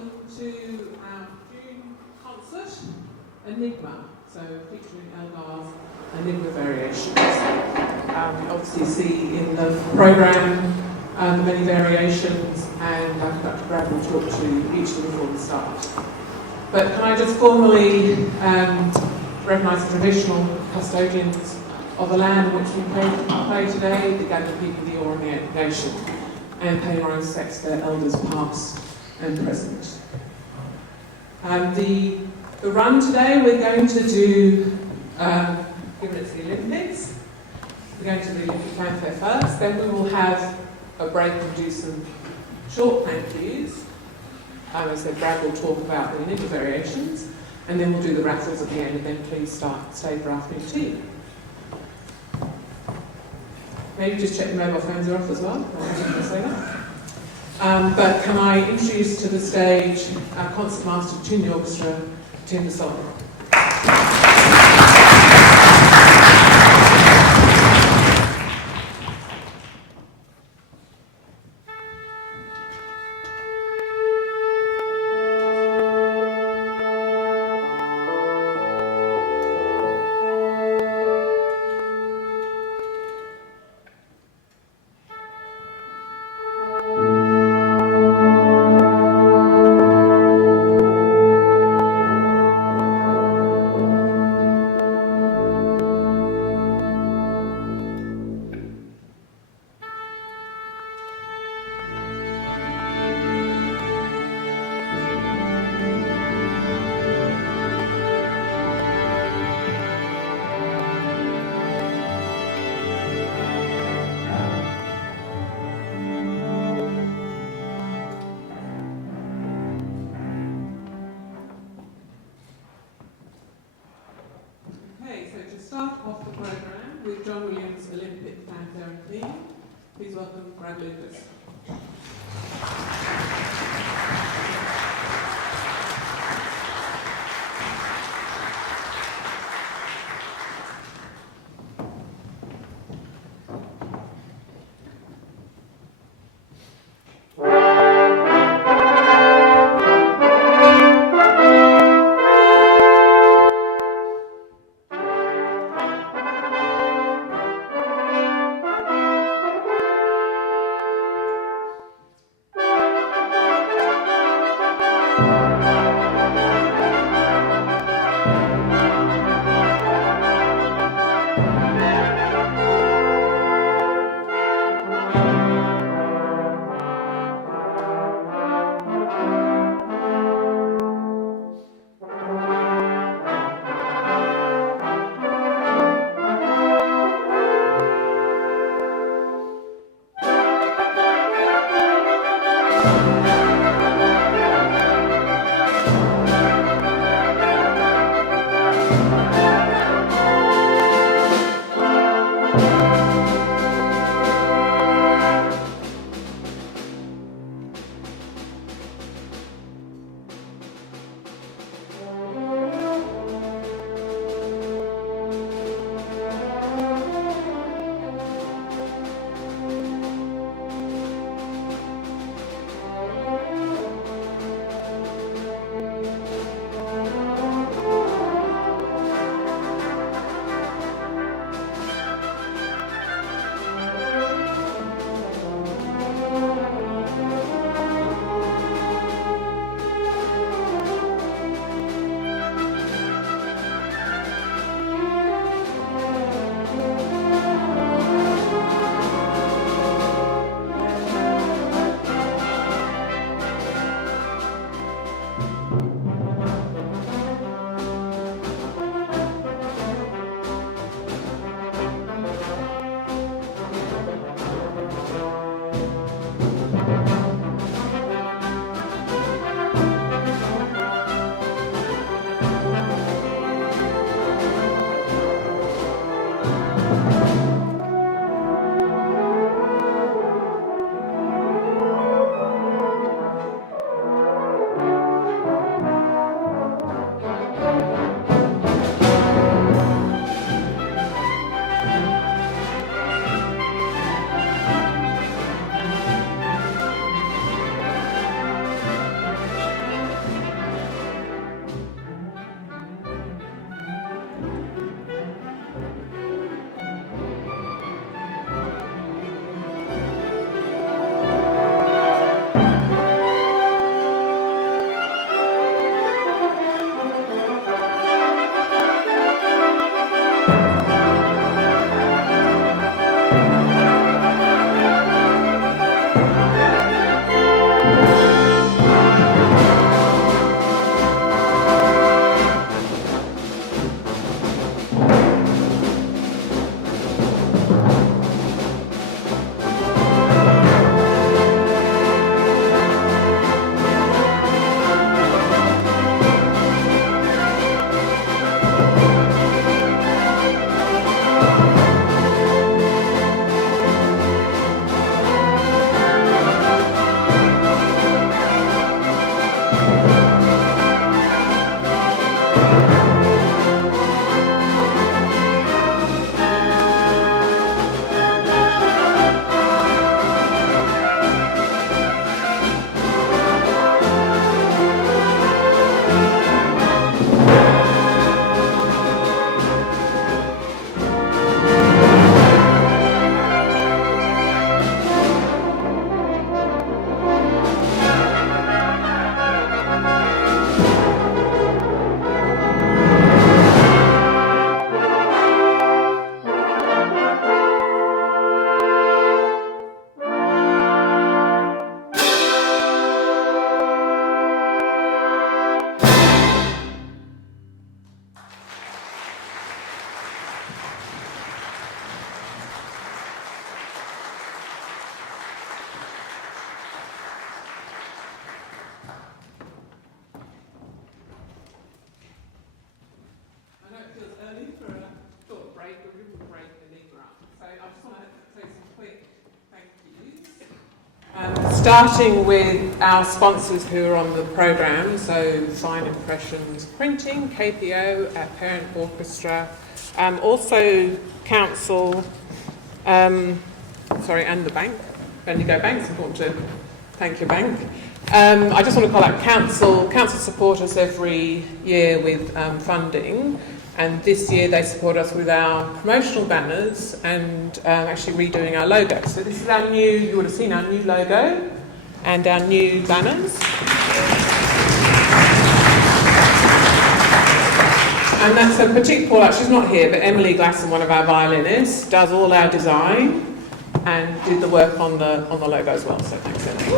welcome to our June concert, Enigma, so featuring Elgar's Enigma Variations. You obviously see in the programme many variations, and our conductor Brad will talk to each of them before we start. But can I just formally recognise the traditional custodians of the land in which we play today, the Gadigal people of the Eora Nation, and pay my respects to their elders past and present. The run today, we're going to do, given it's the Olympics, we're going to do the Olympic Fanfare first, then we will have a break and do some short thank yous. As I said, Brad will talk about the Enigma Variations, and then we'll do the raffles at the end, and then please stay for afternoon tea. Maybe just check the mobile phones are off as well. But can I introduce to the stage our concertmaster of Chiou Orchestra, Tim Solom. starting with our sponsors who are on the programme, so Fine Impressions Printing, KPO, our parent orchestra, also Council, and the bank, Bendigo Bank. It's important to thank your bank. I just want to call out Council. Council support us every year with funding, and this year they support us with our promotional banners and actually redoing our logo. So this is our new, you would have seen our new logo and our new banners. And that's a particular call out, she's not here, but Emily Glasson, one of our violinists, does all our design and did the work on the logo as well, so thanks Emily.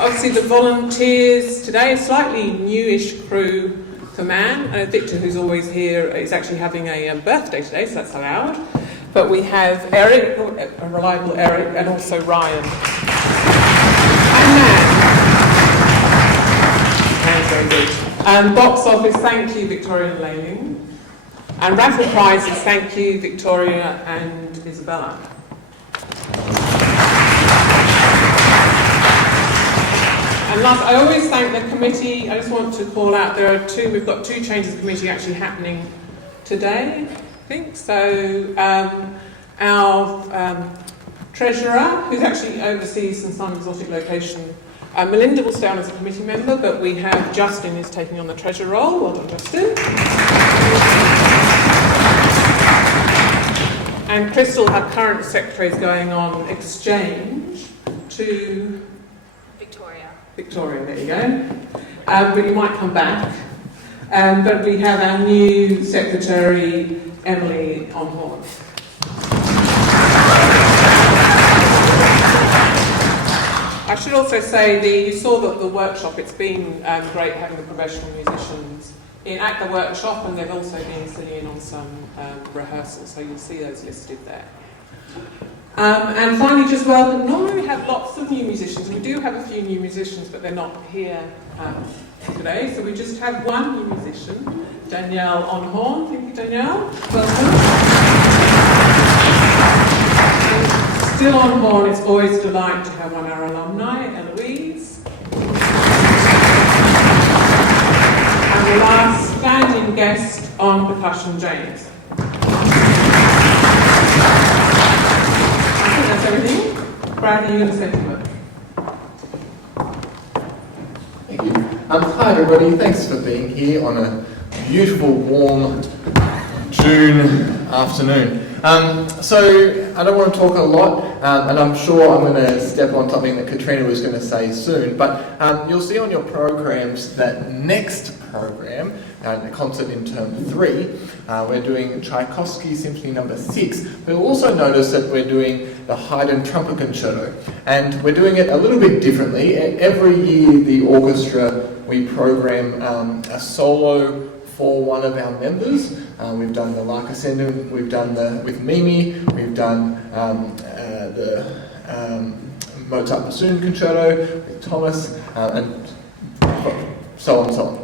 Obviously the volunteers today, a slightly newish crew for Man. Victor, who's always here, is actually having a birthday today, so that's allowed. But we have Eric, a reliable Eric, and also Ryan. And Man. Man's very good. Box office, thank you, Victoria and Leiling. And raffle prizes, thank you, Victoria and Isabella. And last, I always thank the committee. I just want to call out, we've got two changes of committee actually happening today, I think. So our treasurer, who's actually oversees some exotic location, Melinda will stay on as a committee member, but we have Justin who's taking on the treasurer role. Well done, Justin. And Krystal, our current secretary, is going on exchange to Victoria, there you go. But you might come back. But we have our new secretary, Emily, on board. I should also say, you saw that the workshop, it's been great having the professional musicians at the workshop, and they've also been sitting in on some rehearsals, so you'll see those listed there. And finally, just welcome. Normally we have lots of new musicians. We do have a few new musicians, but they're not here today. So we just have one new musician, Danielle on horn. Thank you, Danielle. Welcome. And still on horn, it's always a delight to have one of our alumni, Eloise. And the last standing guest on percussion, James. That's everything. Brad, are you going to say a word? Thank you. Hi everybody, thanks for being here on a beautiful, warm June afternoon. So I don't want to talk a lot, and I'm sure I'm going to step on something that Katrina was going to say soon, but you'll see on your programs that next program, the concert in term 3, we're doing Tchaikovsky Symphony No. 6, but you'll also notice that we're doing the Haydn Trumpet Concerto, and we're doing it a little bit differently. Every year the orchestra, we program a solo for one of our members. We've done the Lark Ascendant, we've done with Mimi, we've done the Mozart Bassoon Concerto with Thomas, and so on and so on.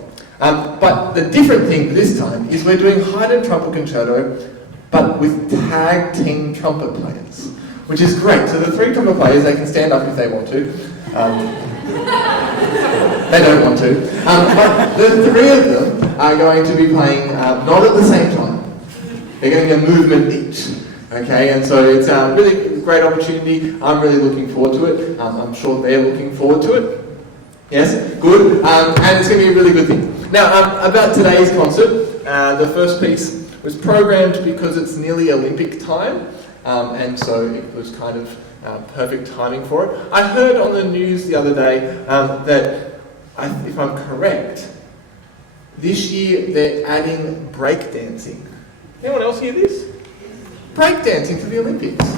But the different thing this time is we're doing Haydn Trumpet Concerto, but with tag team trumpet players, which is great. So the 3 trumpet players, they can stand up if they want to. They don't want to. But the 3 of them are going to be playing not at the same time. They're getting a movement each. Okay, and so it's a really great opportunity. I'm really looking forward to it. I'm sure they're looking forward to it. Yes, good. And it's going to be a really good thing. Now, about today's concert, the first piece was programmed because it's nearly Olympic time, and so it was kind of perfect timing for it. I heard on the news the other day that, if I'm correct, this year they're adding breakdancing. Anyone else hear this? Breakdancing to the Olympics.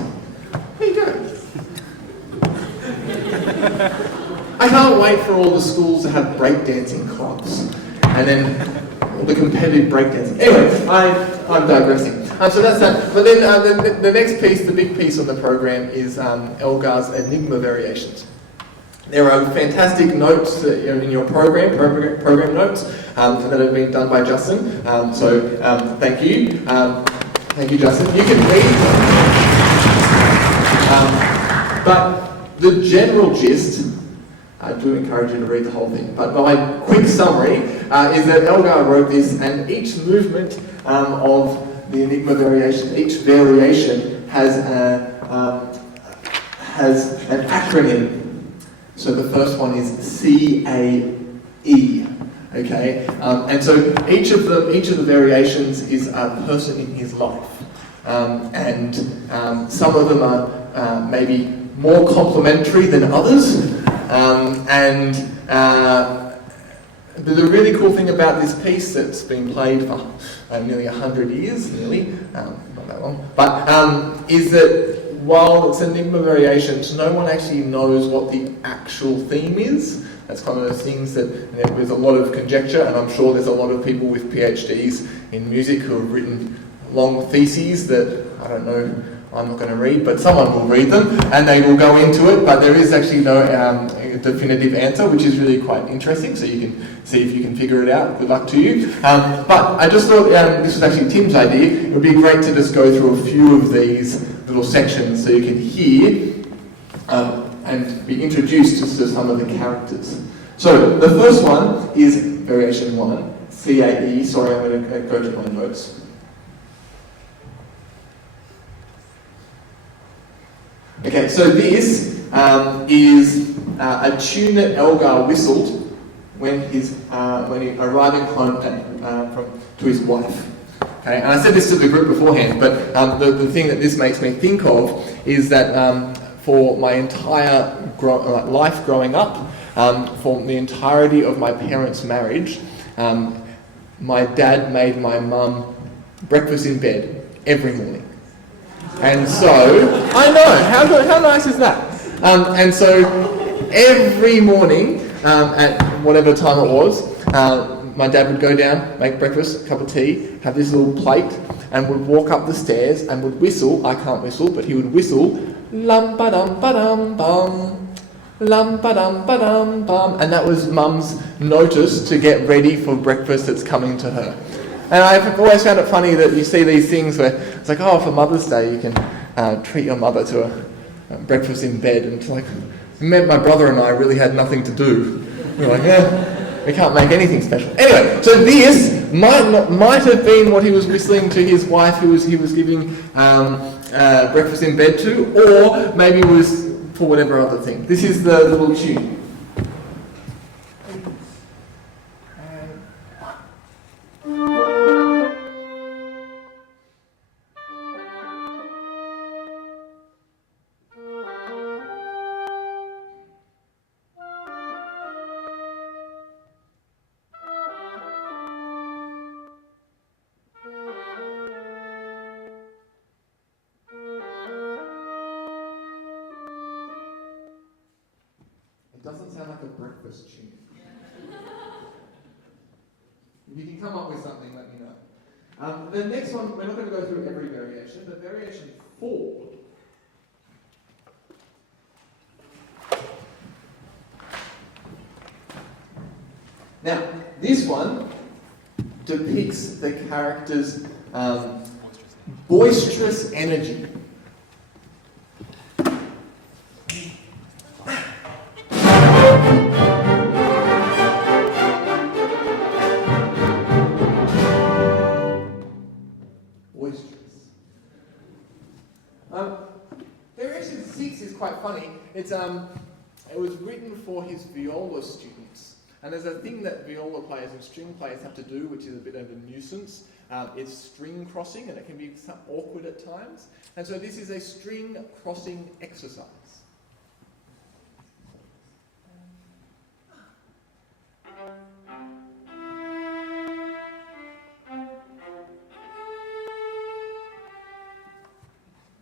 There you go. I can't wait for all the schools to have breakdancing clubs, and then all the competitive breakdancing. Anyway, I'm digressing. So that's that. But then the next piece, the big piece on the program, is Elgar's Enigma Variations. There are fantastic notes in your program notes that have been done by Justin. So thank you. Thank you, Justin. You can read them. But the general gist, I do encourage you to read the whole thing, but my quick summary is that Elgar wrote this, and each movement of the Enigma variation, each variation has an acronym. So the first one is CAE, okay? And so each of the variations is a person in his life. And some of them are maybe more complementary than others. The really cool thing about this piece that's been played for nearly 100 years, not that long, but is that while it's Enigma Variations, no one actually knows what the actual theme is. That's kind of those things that there's a lot of conjecture, and I'm sure there's a lot of people with PhDs in music who have written long theses that, I don't know, I'm not going to read, but someone will read them, and they will go into it, but there is actually no definitive answer, which is really quite interesting, so you can see if you can figure it out. Good luck to you. But I just thought this was actually Tim's idea. It would be great to just go through a few of these little sections so you can hear and be introduced to some of the characters. So the first one is Variation 1, CAE. Sorry, I'm going to go to my notes. Okay, so this is a tune that Elgar whistled when arriving home to his wife. Okay, and I said this to the group beforehand, but the thing that this makes me think of is that for my entire life growing up, for the entirety of my parents' marriage, my dad made my mum breakfast in bed every morning. And so, I know, how nice is that? And so, every morning, at whatever time it was, my dad would go down, make breakfast, cup of tea, have this little plate, and would walk up the stairs and would whistle. I can't whistle, but he would whistle, lum-ba-dum-ba-dum-bum, lum-ba-dum-ba-dum-bum, and that was Mum's notice to get ready for breakfast that's coming to her. And I've always found it funny that you see these things where it's like, oh, for Mother's Day you can treat your mother to a breakfast in bed, and it's like, it meant my brother and I really had nothing to do. We're like, yeah, we can't make anything special. Anyway, so this might have been what he was whistling to his wife, who he was giving breakfast in bed to, or maybe it was for whatever other thing. This is the little tune. Doesn't sound like a breakfast tune. If you can come up with something, let me know. The next one, we're not going to go through every variation, but variation 4. Now, this one depicts the character's boisterous energy. Variation 6 is quite funny. It was written for his viola students, and there's a thing that viola players and string players have to do, which is a bit of a nuisance. It's string crossing, and it can be awkward at times. And so this is a string crossing exercise.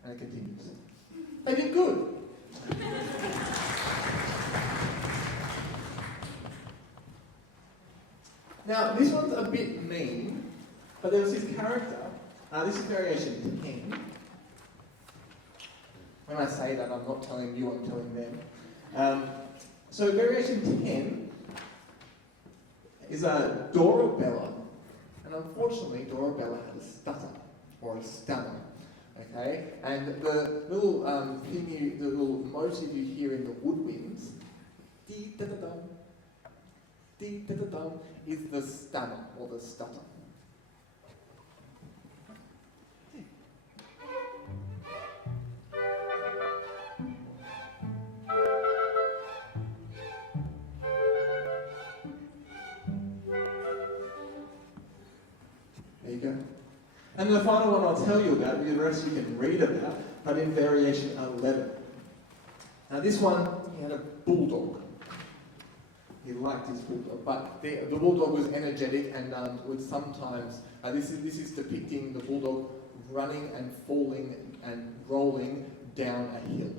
And it continues. They did good. Now, this one's a bit mean, but there was this character. This is variation 10. When I say that, I'm not telling you, I'm telling them. So variation 10 is a Dorabella, and unfortunately Dorabella had a stutter, or a stammer. Okay, and the little thing, the little motive you hear in the woodwinds, dee da da dum, dee da da dum, is the stammer or the stutter. There you go. And the final one I'll tell you about, the rest you can read about, but in variation 11. Now this one, he had a bulldog. He liked his bulldog, but the bulldog was energetic and would sometimes, this is depicting the bulldog running and falling and rolling down a hill.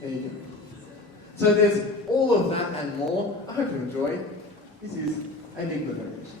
There you go. So there's all of that and more. I hope you enjoy. This is Enigma Variations.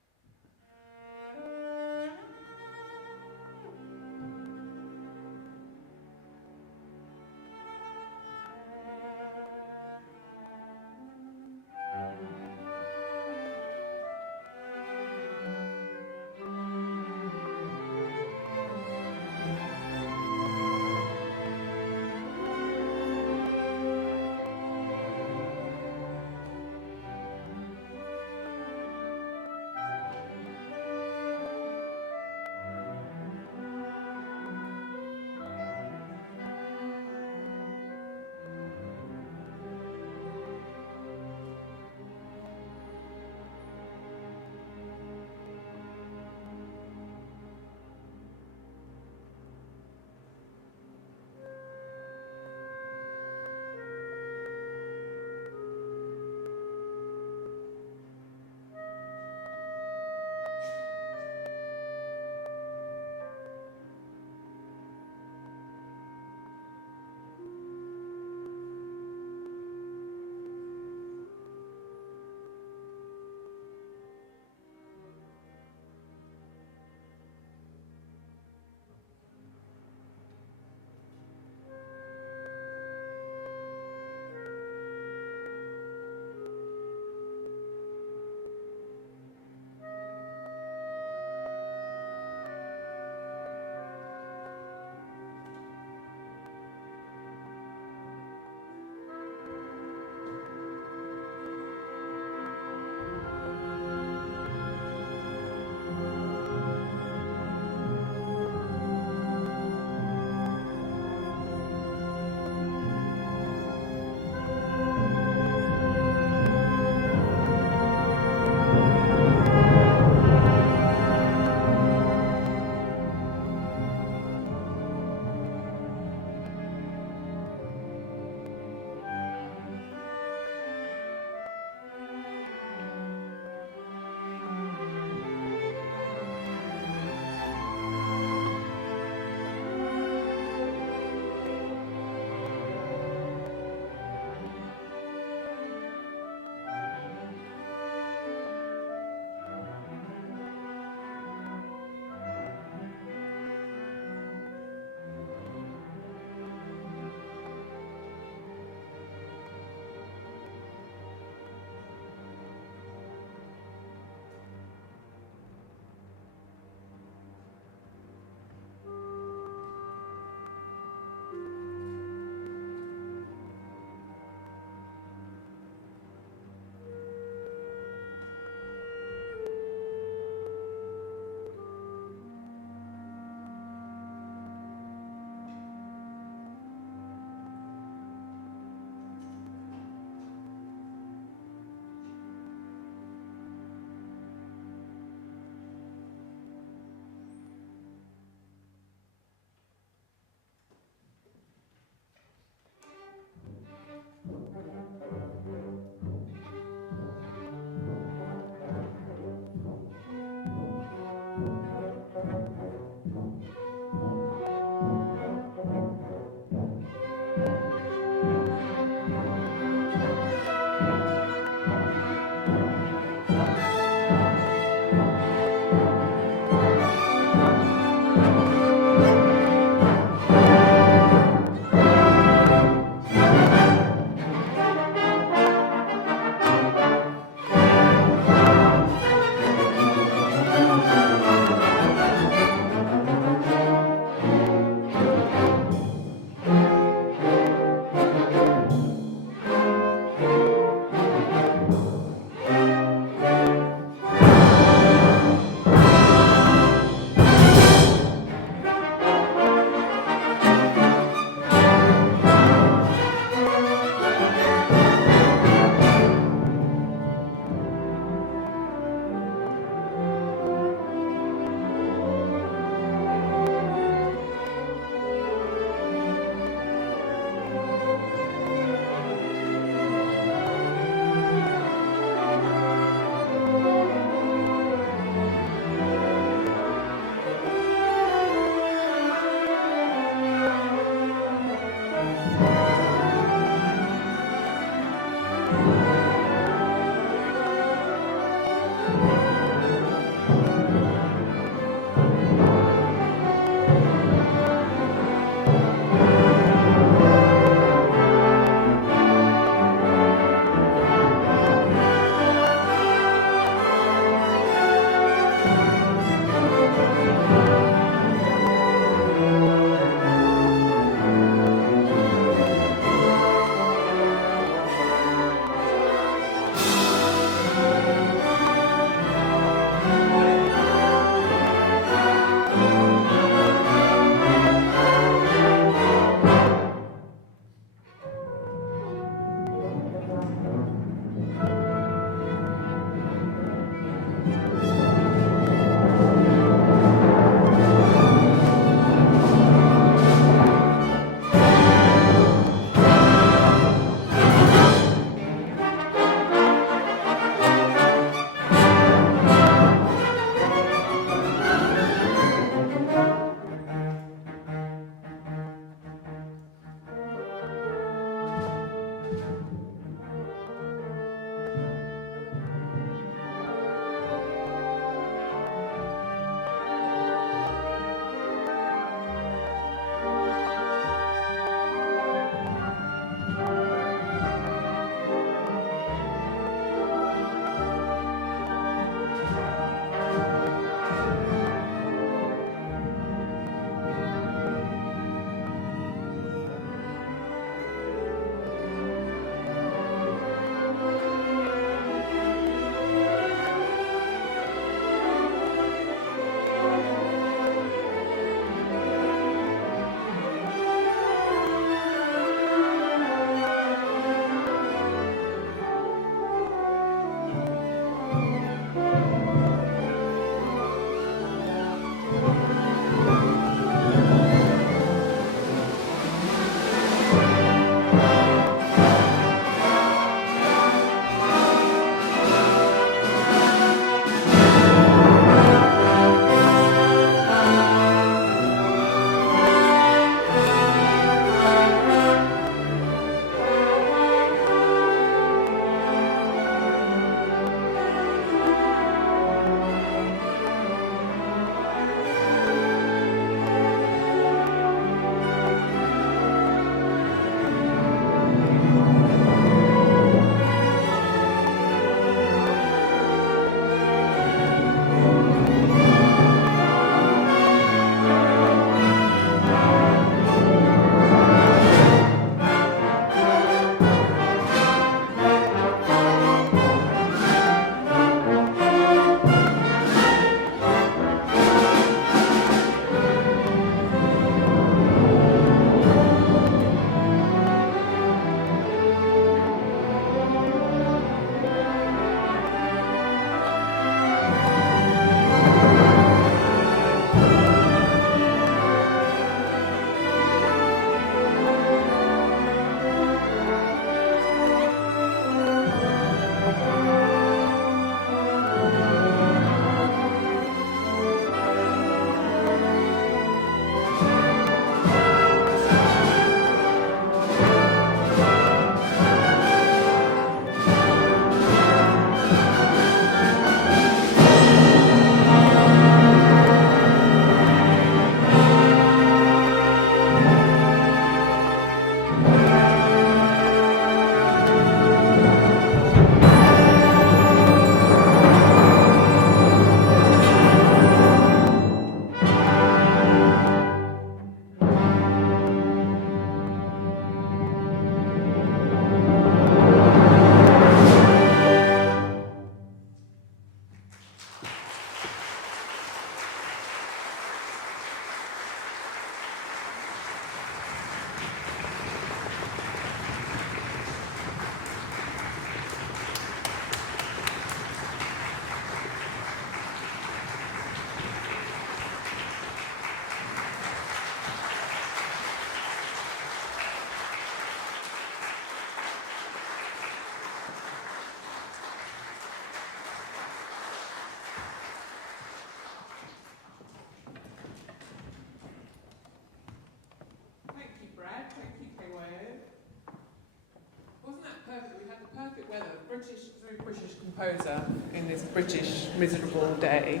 perfect weather. Very British composer in this British miserable day.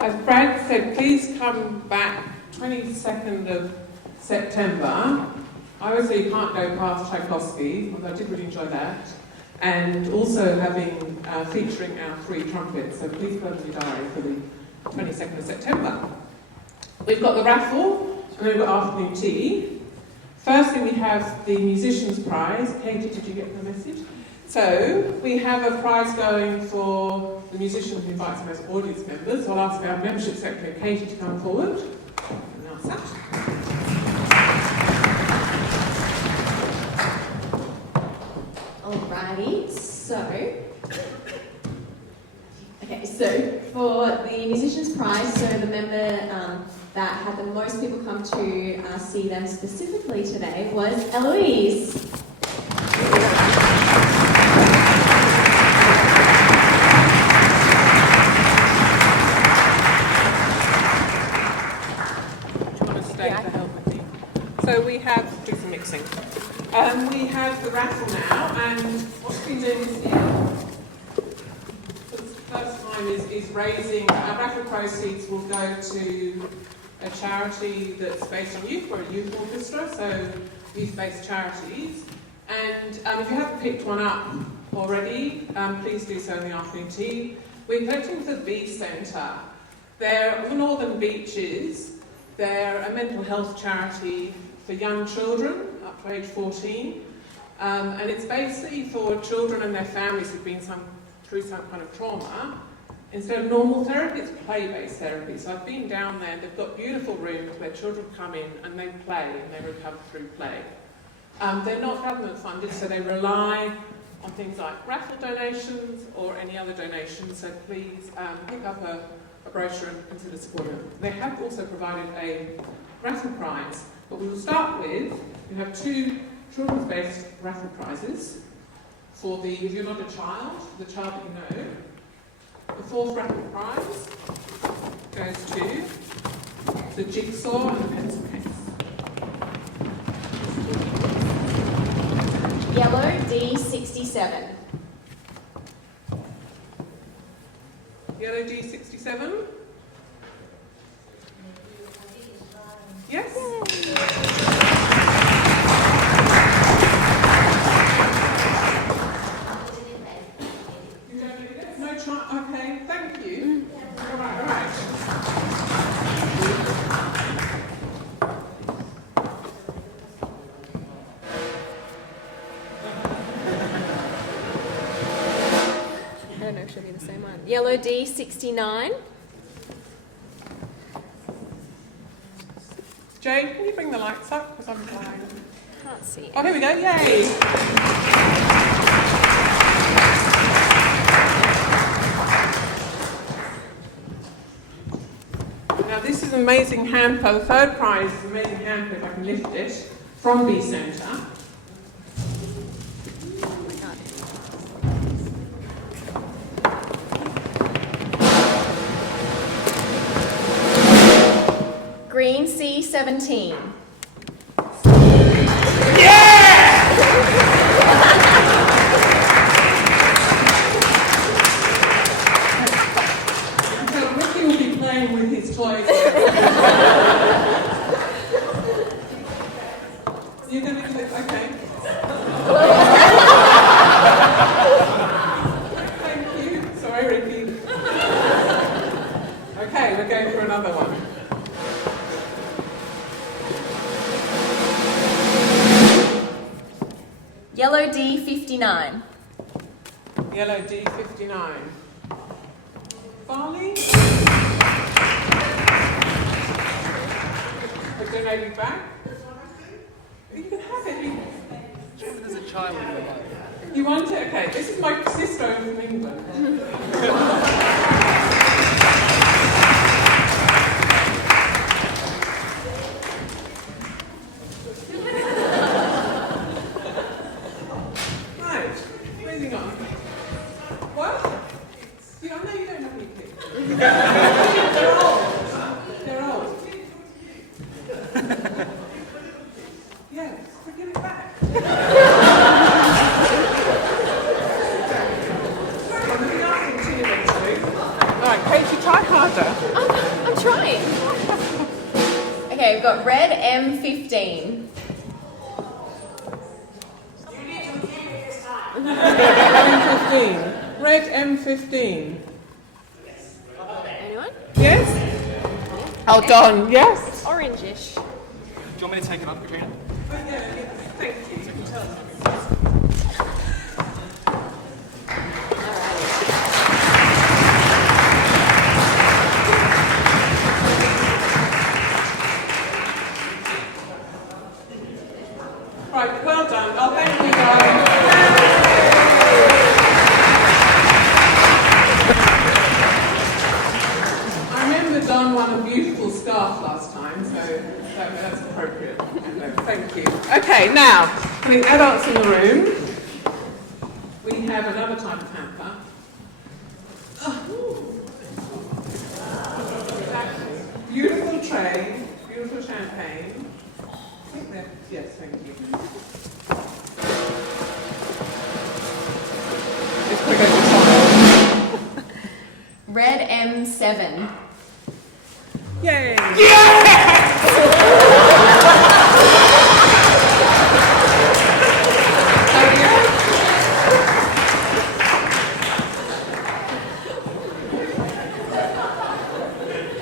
As Brad said, please come back 22nd of September. Obviously, you can't go past Tchaikovsky, although I did really enjoy that. And also featuring our 3 trumpets, so please put in your diary for the 22nd of September. We've got the raffle, and then we've got afternoon tea. Firstly, we have the Musicians' Prize. Katie, did you get the message? So, we have a prize going for the musician who invites the most audience members. So I'll ask our membership secretary, Katie, to come forward. Announce that. Alrighty, so for the Musicians' Prize, so the member that had the most people come to see them specifically today was Eloise. Do you want to stay to help with me? So we have, do some mixing. We have the raffle now, and what we've been doing this year, for the first time, is raising, our raffle proceeds will go to a charity that's based on youth. We're a youth orchestra, so youth-based charities. And if you haven't picked one up already, please do so in the afternoon tea. We're collecting for the Bee Centre. They're on the Northern Beaches. They're a mental health charity for young children up to age 14. And it's basically for children and their families who've been through some kind of trauma. Instead of normal therapy, it's play-based therapy. So I've been down there, they've got beautiful rooms where children come in and they play and they recover through play. They're not government funded, so they rely on things like raffle donations or any other donations, so please pick up a brochure and consider supporting them. They have also provided a raffle prize, but we will start with, we have 2 children's-based raffle prizes for the, if you're not a child, the child that you know. The 4th raffle prize goes to the jigsaw and the pencil case. Yellow D67. Yellow D67? Yes? You don't need it? No try. Okay, thank you. All right. I don't know if she'll be the same one. Yellow D69. Jane, can you bring the lights up? Because I'm blind. Can't see. Oh, here we go. Yay! Now, this is an amazing hamper. The 3rd prize is an amazing hamper, if I can lift it, from B Centre. Green C17. So Ricky will be playing with his toys. You're going to do it? Okay. Thank you. Sorry, Ricky. Okay, we're going for another one. Yellow D59. Yellow D59. Barley? We're donating back? You can have it. There's a child in the life. You want it? Okay, this is my sister from England. Right, moving on. What? You don't know you don't have any kids. They're old. They're old. Yes, we're giving it back. got red M15. M15. Red M15. Anyone? Yes? Oh, Don, yes? Orange-ish. Do you want me to take it up, Katrina? Thank you. Right, well done. Oh, thank you, guys. I remember Don won a beautiful scarf last time, so that's appropriate. Thank you. Okay, now, for the adults in the room, we have another type of hamper. Beautiful tray, beautiful champagne. I think that, yes, thank you. It's quicker to time. Red M7. Yay!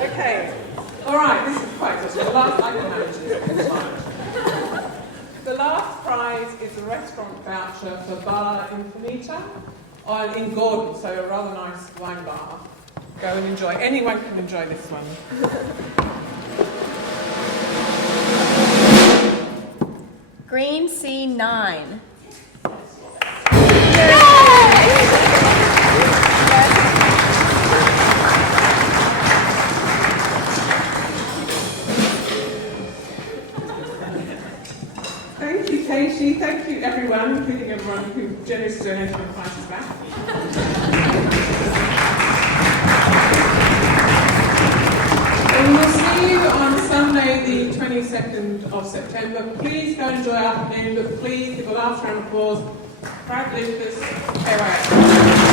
Okay. All right, this is quite good. The last, I can manage this. The last prize is a restaurant voucher for Bar Infinita in Gordon, so a rather nice wine bar. Go and enjoy. Anyone can enjoy this one. Green C9. Thank you, Katie. Thank you, everyone, including everyone who generously donated the prizes back. And we'll see you on Sunday, the 22nd of September. Please go enjoy our afternoon, but please give a last round of applause. Brad Lucas, farewell.